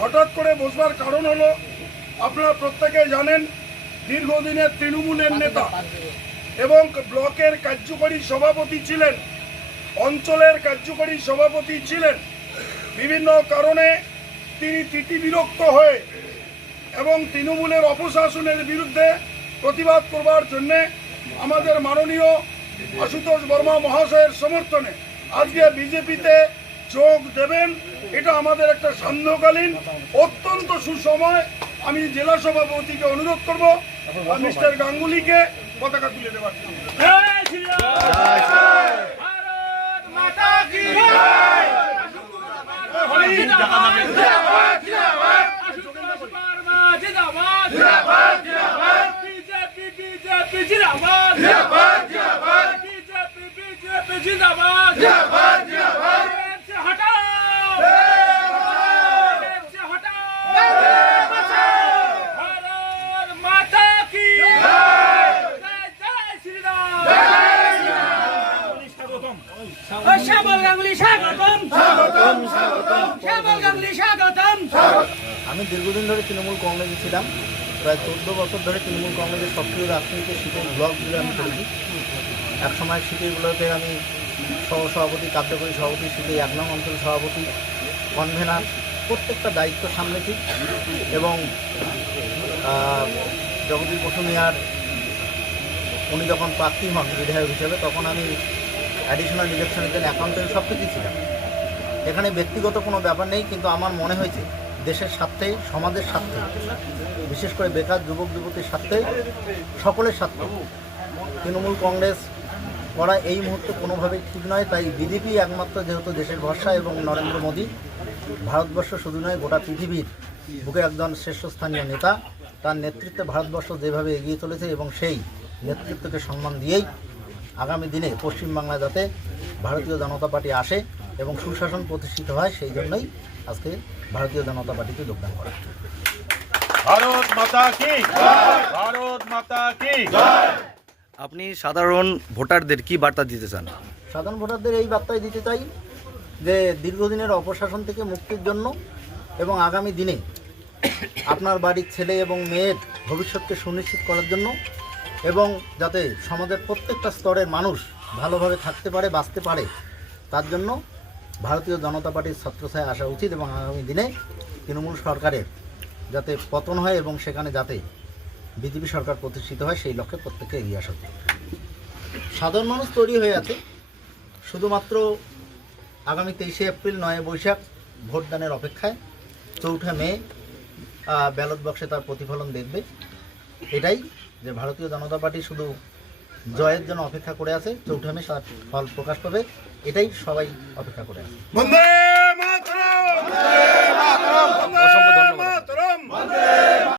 হঠাৎ করে বসবার কারণ হলো, আপনারা প্রত্যেকে জানেন দীর্ঘদিনের তৃণমূলের নেতা এবং ব্লকের কার্যকরী সভাপতি ছিলেন, অঞ্চলের কার্যকরী সভাপতি ছিলেন। বিভিন্ন কারণে তিনি তিতিবিরক্ত হয়ে এবং তৃণমূলের অপশাসনের বিরুদ্ধে প্রতিবাদ করবার জন্যে আমাদের মাননীয় আশুতোষ বর্মা মহাশয়ের সমর্থনে আজকে বিজেপিতে যোগ দেবেন। এটা আমাদের একটা সান্ধ্যকালীন অত্যন্ত সুসময়। আমি জেলা সভাপতিকে অনুরোধ করব মিস্টার গাঙ্গুলিকে পতাকা তুলে দেওয়ার জন্য। আমি দীর্ঘদিন ধরে তৃণমূল কংগ্রেসে ছিলাম। প্রায় 14 বছর ধরে তৃণমূল কংগ্রেসের সক্রিয় রাজনীতিতে শিবির ব্লকগুলো আমি করেছি। একসময় শিবিরগুলোতে আমি সহসভাপতি, কার্যকরী সভাপতি, শিবির 1 নং অঞ্চল সভাপতি, কনভেনার, প্রত্যেকটা দায়িত্ব সামলেছি। এবং জগদীশ বসু মিয়ার উনি যখন প্রার্থী হন বিধায়ক হিসেবে, তখন আমি অ্যাডিশনাল ইলেকশনের জন্য অ্যাকাউন্টেন্ট সব কিছুই ছিলাম। এখানে ব্যক্তিগত কোনো ব্যাপার নেই, কিন্তু আমার মনে হয়েছে দেশের স্বার্থে, সমাজের স্বার্থে, বিশেষ করে বেকার যুবক যুবতীর স্বার্থে, সকলের স্বার্থে তৃণমূল কংগ্রেস করা এই মুহূর্তে কোনোভাবেই ঠিক নয়। তাই বিজেপি একমাত্র যেহেতু দেশের ভরসা, এবং নরেন্দ্র মোদী ভারতবর্ষ শুধু নয় গোটা পৃথিবীর বুকে একজন শীর্ষস্থানীয় নেতা, তার নেতৃত্বে ভারতবর্ষ যেভাবে এগিয়ে চলেছে, এবং সেই নেতৃত্বকে সম্মান দিয়েই আগামী দিনে পশ্চিমবাংলা যাতে ভারতীয় জনতা পার্টি আসে এবং সুশাসন প্রতিষ্ঠিত হয়, সেই জন্যই আজকে ভারতীয় জনতা পার্টিতে যোগদান করা। ভারত মাতা কি জয়! ভারত মাতা কি জয়! আপনি সাধারণ ভোটারদের কি বার্তা দিতে চান? সাধারণ ভোটারদের এই বার্তাই দিতে চাই যে দীর্ঘদিনের অপশাসন থেকে মুক্তির জন্য এবং আগামী দিনে আপনার বাড়ির ছেলে এবং মেয়ের ভবিষ্যৎকে সুনিশ্চিত করার জন্য, এবং যাতে সমাজের প্রত্যেকটা স্তরের মানুষ ভালোভাবে থাকতে পারে, বাঁচতে পারে, তার জন্য ভারতীয় জনতা পার্টির ছত্রছায়ায় আসা উচিত। এবং আগামী দিনে তৃণমূল সরকারের যাতে পতন হয় এবং সেখানে যাতে বিজেপি সরকার প্রতিষ্ঠিত হয়, সেই লক্ষ্যে প্রত্যেককে এগিয়ে আসা উচিত। সাধারণ মানুষ তৈরি হয়ে আছে, শুধুমাত্র আগামী 23শে এপ্রিল 9 বৈশাখ ভোটদানের অপেক্ষায়। 4 মে ব্যালট বক্সে তার প্রতিফলন দেখবে। এটাই যে ভারতীয় জনতা পার্টি শুধু জয়ের জন্য অপেক্ষা করে আছে। 4 মে তার ফল প্রকাশ পাবে, এটাই সবাই অপেক্ষা করে আছে। বন্দে